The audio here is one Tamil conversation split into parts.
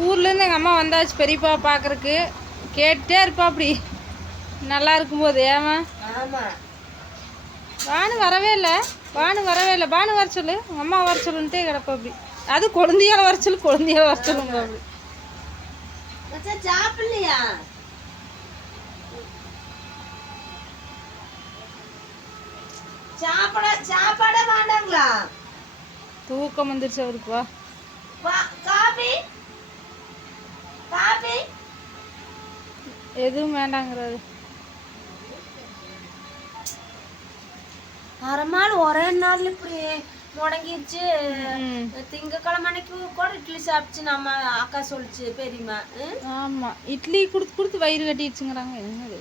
ஊர்லேருந்து எங்கள் அம்மா வந்தாச்சு பெரியப்பா பார்க்குறக்கு கேட்டே இருப்பா அப்படி நல்லா இருக்கும்போது ஏமா பானு வரவே இல்லை. பானு வரவே இல்லை. பானு வர சொல்லு. உங்கள் அம்மா வர சொல்லுன்ட்டே கிடப்பா அப்படி அது குழந்தையால வர சொல்லு குழந்தையால வர சொல்லுங்க அப்படி சாப்பிடலையா? சாப்பிட சாப்பாடே வேண்டாங்களா? தூக்கம் வந்துருச்சு அவருக்கு வா காபி? எதுவும் வேண்டாங்கிறாரு அரைமாள் ஒரே நாள்ல இப்படி முடங்கிருச்சு ம். திங்கக்கிழமை அன்னைக்கு கூட இட்லி சாப்பிச்சு நம்ம அக்கா சொல்லுச்சு பெரியம்மா. ம்? ஆமாம் இட்லி கொடுத்து கொடுத்து வயிறு கட்டிடுச்சுங்கிறாங்க. என்னது?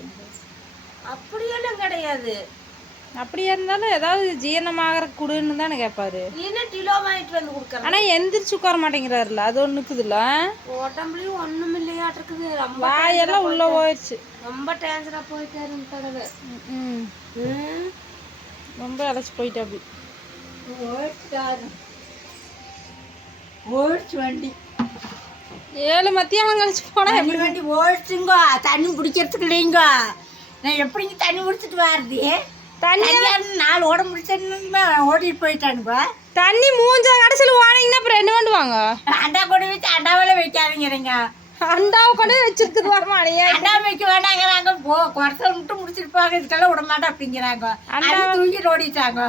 அப்படியெல்லாம் கிடையாது. அப்படியா இருந்தாலும் ஏதாவது ஜீரணமாகற குடுன்னு தானே கேட்பாரு இல்லைன்னா டிலோ வாங்கிட்டு வந்து கொடுக்குறேன். ஆனால் எந்திரிச்சு உட்கார மாட்டேங்கிறாருல அது ஒன்று இருக்குதுல்ல உடம்புலயும் ஒண்ணும் இல்லையாட்டிருக்குது. ரொம்ப வாயெல்லாம் உள்ளே போயிடுச்சு ரொம்ப டேன்சரா போயிட்டாரு இந்த தடவை. ம் ம். ரொம்ப அழைச்சி போயிட்டா அப்படி. ஓடிச்சு வண்டி. ஏழு மத்தியானம் கழிச்சு போனா தண்ணி வண்டி ஓடிச்சுங்க. தண்ணி குடிக்கிறதுக்கு இல்லைங்க. நான் எப்படிங்க தண்ணி குடிச்சிட்டு வருது தண்ணி நாலு ஓட முடிச்சேன்னு ஓடிட்டு போயிட்டானுங்க தண்ணி மூஞ்சா கடைசியில் வாங்கினீங்கன்னா அப்புறம் என்ன பண்ணுவாங்க? அண்டா கொண்டு வச்சு அண்டாவில் வைக்காதீங்கிறீங்க. அண்டாவை கொண்டு வச்சிருக்குது வரமா அண்டா வைக்க வேண்டாங்கிறாங்க. போ குறைச்சல் மட்டும் முடிச்சிட்டு போங்க இதுக்கெல்லாம் விட மாட்டேன் அப்படிங்கிறாங்க தூக்கிட்டு ஓடிட்டாங்க.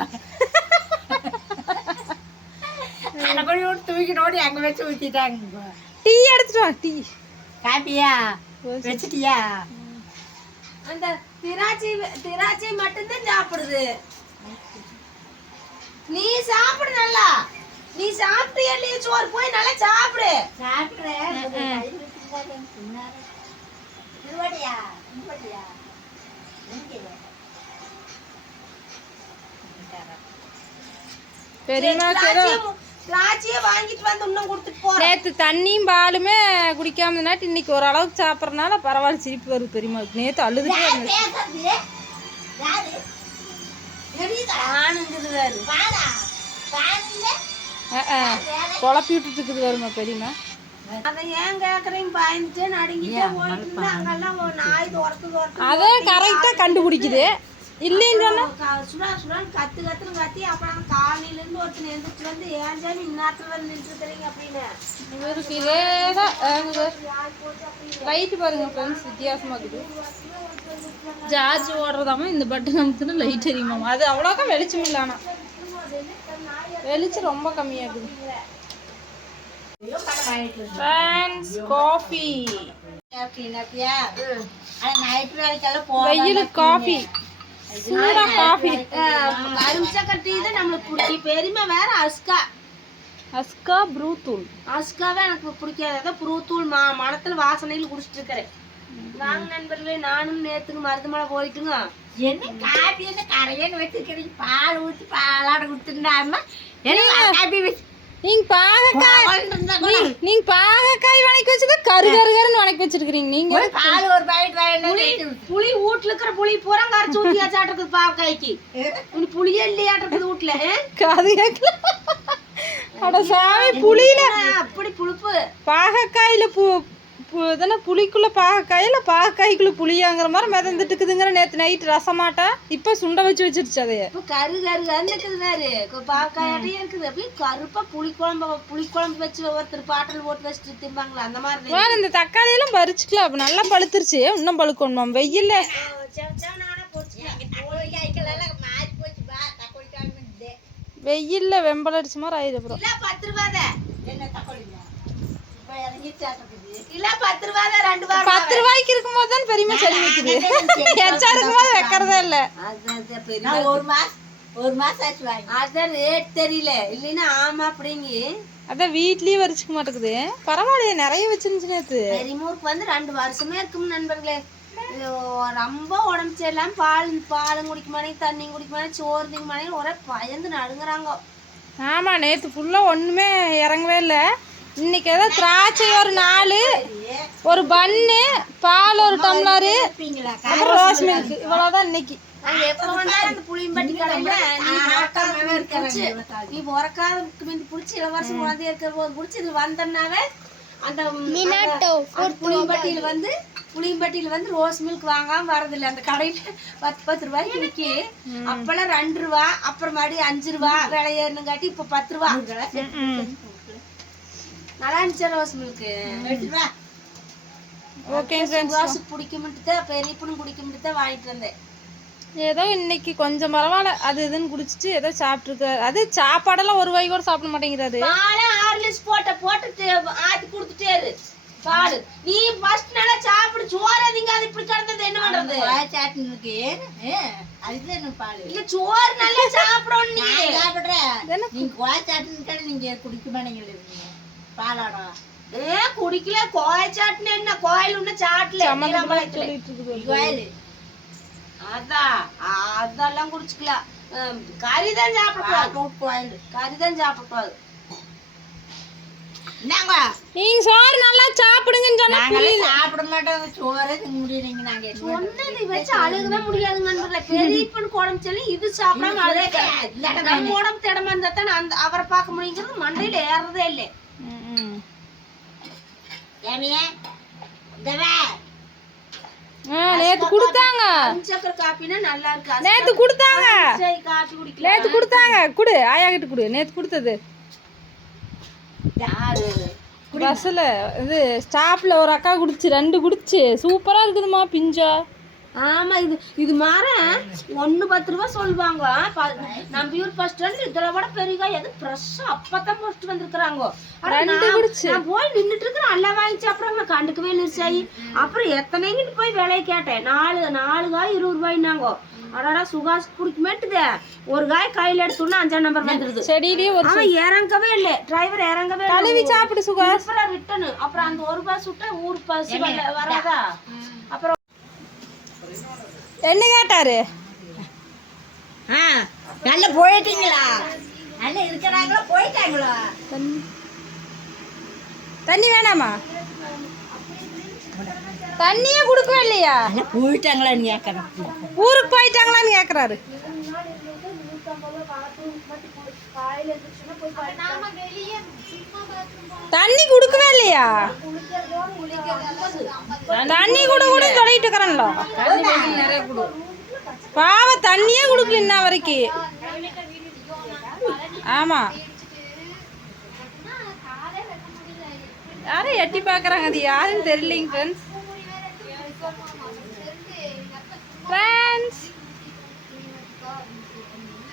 அந்த கொடி விட்டு தூக்கிட்டு ஓடி அங்கே வச்சு ஊற்றிட்டாங்க டீ எடுத்துட்டு டீ. காப்பியா? வச்சிட்டியா? அந்த திராட்சை திராட்சை மட்டும்தான் சாப்பிடுது. நீ சாப்பிடு நல்லா. நீ சாப்பிட்டு இல்லையே? சோறு போய் நல்லா சாப்பிடு. ஏதோ திராட்சையை- வாங்கிட்டு வந்து இன்னும் கொடுத்துட்டு போறேன் நேற்று தண்ணியும் பாலுமே குடிக்காம இருந்தனாட்டி இன்னைக்கு ஓரளவுக்கு சாப்பிட்றதுனால பரவாயில்ல சிரிப்பு வருது பெரியம்மாவுக்கு நேற்று அழுதுட்டே. குழப்பி விட்டுட்டு இருக்குது வருமா பெரியம்மா. அதை ஏன் கேக்குறீங்க? பயந்துட்டு நடுங்கிட்டே போயிட்டு இருந்தா அங்கெல்லாம் ஒரு நாய் துரத்து துரத்து அதை கரெக்டாக கண்டுபிடிக்குது. இல்லைன்னு சுடா சுடான்னு கத்து கத்துன்னு கத்தி அப்புறம் காலையில இருந்து ஒருத்தன் எழுந்திரிச்சு வந்து ஏன் சாமி இந்நேரத்துல வந்து நின்று இருக்கிறீங்க அப்படின்னு. இவருக்கு இதே தான் லைட்டு பாருங்க ஃப்ரெண்ட்ஸ் வித்தியாசமா இருக்குது. ஜார்ஜ் ஓடுறதாம இந்த பட்டன் அமுத்துனா லைட் எரியுமாமா. அது அவ்வளோக்கா வெளிச்சம் இல்லை ஆனா. வெளிச்சம் ரொம்ப கம்மியா இருக்குது. ஃப்ரெண்ட்ஸ் காஃபி வெயிலுக்கு காஃபி சூடா காஃபி கரும்பு டீ தான் நம்மளுக்கு பிடிக்கும். பெருமை வேற அஸ்கா. அஸ்கா ப்ரூ தூள். அஸ்காவே எனக்கு பிடிக்காது. புருத்தூள் மா மனத்துல வாசனையில் குடிச்சிட்டு இருக்கிறேன் வாங்க நண்பர்களே நானும் நேத்துக்கு மருதுமலை போயிட்டுங்க. என்ன காப்பி என்ன கரையன்னு வச்சிருக்கிறீங்க? பால் ஊற்றி பாலாட கொடுத்துருந்தாம என்ன காப்பி வச்சு நீங்க பாகக்காய் நீங்க பாகக்காய் வணக்கி வச்சது கரு கரு கருன்னு வணக்கி வச்சிருக்கீங்க நீங்க பால் ஒரு பாக்கெட் வாங்கிட்டு புளி வீட்டுல இருக்கிற புளி பூரா கரைச்சு ஊத்தியாச்சாட்டு இருக்குது பாவக்காய்க்கு. இனி புளியே இல்லையாட்டு இருக்குது வீட்டுல காது கேட்கல அட சாமி புளியில அப்படி புளிப்பு? பாகக்காயில பு பு- இதானே புளிக்குள்ள பாகக்காயில பாகக்காய்க்குள்ள புளியாங்கிற மாதிரி மிதந்துட்டு இருக்குதுங்கிற நேத்து நைட் ரசமாட்டா இப்ப சுண்ட வச்சு வச்சிருச்சு அதைய. இப்ப கரு கரு வேறு பாவக்காயாட்டே இருக்குது. அப்படியே கருப்பா புளி குழம்பு புளி குழம்பு வச்சு ஒருத்தர் பாட்டில் போட்டு வச்சுட்டு திம்பாங்களா அந்த மாதிரி வேற இந்த தக்காளி எல்லாம் பறிச்சுக்கலாம். அப்ப நல்லா பழுத்துருச்சு. இன்னும் பழுக்கணுமாம் வெயில்ல. பா வெயில்ல வெம்பல் அடிச்ச மாதிரி ஆயிடுது அப்புறம். பத்து என்ன தக்கொழிக்கா இப்போ இறங்கிச்சாட்டுக்குது இல்ல பத்து ரூபாத ரெண்டு வாரம் பத்து ரூபாய்க்கு இருக்கும்போது தான் பெரியமா சரி வைக்குது. எச்சா இருக்கும்போது வைக்கிறதே இல்ல. நான் ஒரு மாசம் ஒரு மாசம் ஆச்சு வாங்கி. அதான் ரேட் தெரியல. இல்லைன்னா ஆமா அப்படிங்கி. அதான் வீட்லயே வரிச்சுக்க மாட்டேங்குது. பரவாயில்லையே நிறைய வச்சிருந்துச்சு நேத்து பெரியமூருக்கு வந்து ரெண்டு வருஷமே இருக்கும் நண்பர்களே. ரொம்ப உடம்பு சரியில்லாம பால் பாலும் குடிக்க மாட்டேங்க தண்ணியும் குடிக்க மாட்டேங்க சோறு திங்க மாட்டேங்க ஒரே பயந்து நடுங்குறாங்க. ஆமா நேத்து ஃபுல்லா ஒண்ணுமே இறங்கவே இல்ல. இன்னைக்கு ஏதோ திராட்சை ஒரு நாலு ஒரு பன்னு பால் ஒரு டம்ளரு அப்புறம் ரோஸ் மில்க். இவ்வளவுதான் இன்னைக்கு. புளியம்பட்டியில் வந்து புளியம்பட்டியில் வந்து ரோஸ் மில்க் வாங்காம வரதில்லை அந்த கடையில பத்து பத்து ரூபாய்க்கு விற்கி அப்பெல்லாம் ரெண்டு ரூபா அப்புறம் மறுபடியும் அஞ்சு ரூபா விலை ஏறணுங்காட்டி இப்போ பத்து ரூபா. நல்லா இருந்துச்சு rose milk okay friends rose பிடிக்கும்ட்டு தான் பெரிய பொண்ணு பிடிக்கும்ட்டு தான் வாங்கிட்டு வந்தேன். ஏதோ இன்னைக்கு கொஞ்சம் பரவாயில்ல. அது இதுன்னு குடிச்சிட்டு ஏதோ சாப்பிட்ருக்காரு அது சாப்பாடெல்லாம் ஒரு வாய் கூட சாப்பிட மாட்டேங்கிறாரு. ஹார்லிக்ஸ் போட்ட போட்டு ஆத்தி கொடுத்துட்டேரு பால். நீ ஃபர்ஸ்ட் நல்லா சாப்பிடு. சோறு அதிங்க அது இப்படி கிடந்தது. என்ன பண்றது? சாட்டின் இருக்கு. அதுதான் எனக்கு பால்? இல்ல சோறு நல்லா சாப்பிடணும் நீ. நான் சாப்பிடுறேன். நீங்க குழாய் சாட்டின்னு நீங்க குடிக்க மாட்டீங்களே. ஏ குடிக்கல கோயில் சாட்டுன்னு என்ன கோயில் ஒண்ணு கோயில் அதான் அதெல்லாம் குடிச்சுக்கலாம் கறி தான் சாப்பிடக்கூடாது கோயில் கறி தான் சாப்பிடக்கூடாது நீங்க சோறு நல்லா சாப்பிடுங்கன்னு சொன்னா சாப்பிட மாட்டோம் சோறே முடியலைங்க நாங்க சொன்னதை வச்சு அழுகவே முடியாது நண்பர்களே பெரிய பொண்ணு உடம்பு சொல்லி இது சாப்பிடாம அழுக நம்ம உடம்பு திடமா இருந்தா தானே அந்த அவரை பார்க்க முடியுங்கிறது மண்டையில ஏறதே இல்லை நேத்து கொடுத்தாங்க. நேத்து கொடுத்தாங்க. நேத்து கொடுத்தாங்க. குடு ஆயா கிட்ட குடு. நேத்து கொடுத்தது. பஸ்ஸில் இது ஸ்டாப்ல ஒரு அக்கா குடிச்சு ரெண்டு குடிச்சு. சூப்பரா இருக்குதுமா பிஞ்சா. ஆமா இது இது மாற ஒண்ணு பத்து ரூபா சொல்லுவாங்க. நம்ம ஊர் ஃபர்ஸ்ட் ஸ்டாண்ட் இதுல விட பெரிய காய் எது ஃப்ரெஷ்ஷா அப்பதான் ஃபர்ஸ்ட் வந்திருக்கிறாங்க. நான் போய் நின்னுட்டு இருக்கிறேன். நல்லா வாங்கிச்சு. அப்புறம் நான் கண்டுக்கவே இல்லை சாயி அப்புறம் எத்தனைங்கிட்டு போய் விலையை கேட்டேன். நாலு நாலு காய் இருபது ரூபாய்னாங்க. அடாடா சுகாஸ் பிடிக்குமேட்டுதே. ஒரு காய் கையில எடுத்தோம்னா அஞ்சாம் நம்பர் வந்துருது. செடியிலேயே ஒரு அவன் இறங்கவே இல்லை. டிரைவர் இறங்கவே இல்லை. கழுவி சாப்பிடு சுகா. அப்புறம் ரிட்டனு அப்புறம் அந்த ஒரு பஸ் விட்டா ஊர் பஸ் வராதா? அப்புறம் என்ன கேட்டாரு? ஆ நல்லா போயிட்டீங்களா? நல்லா இருக்கிறாங்களா? போயிட்டாங்களா? தண்ணி. தண்ணி வேணாமா? தண்ணியே கொடுக்கவே இல்லையா? போயிட்டாங்களான்னு கேட்கறேன். ஊருக்கு போயிட்டாங்களான்னு கேக்குறாரு தண்ணி கொடுக்கவே இல்லையா? தண்ணி கூட கூட சொல்லிட்டு இருக்கிறான்ல. பாவ தண்ணியே கொடுக்கல இன்ன வரைக்கும் ஆமா. யாரும் எட்டி பார்க்குறாங்க அது? யாருன்னு தெரியலைங்க ஃப்ரெண்ட்ஸ் ஃப்ரெண்ட்ஸ்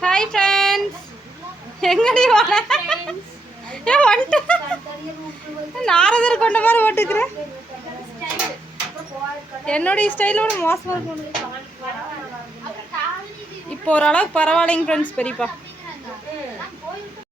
ஹாய் ஃப்ரெண்ட்ஸ் எங்கடி வாழ ஏன் வந்துட்டு. நாரதர் கொண்ட மாதிரி ஓட்டுக்கிறேன் என்னுடைய ஸ்டைலோட மோசமாக இருக்கும் இப்போ ஓரளவுக்கு பரவாயில்லைங்க ஃப்ரெண்ட்ஸ் பெரியப்பா.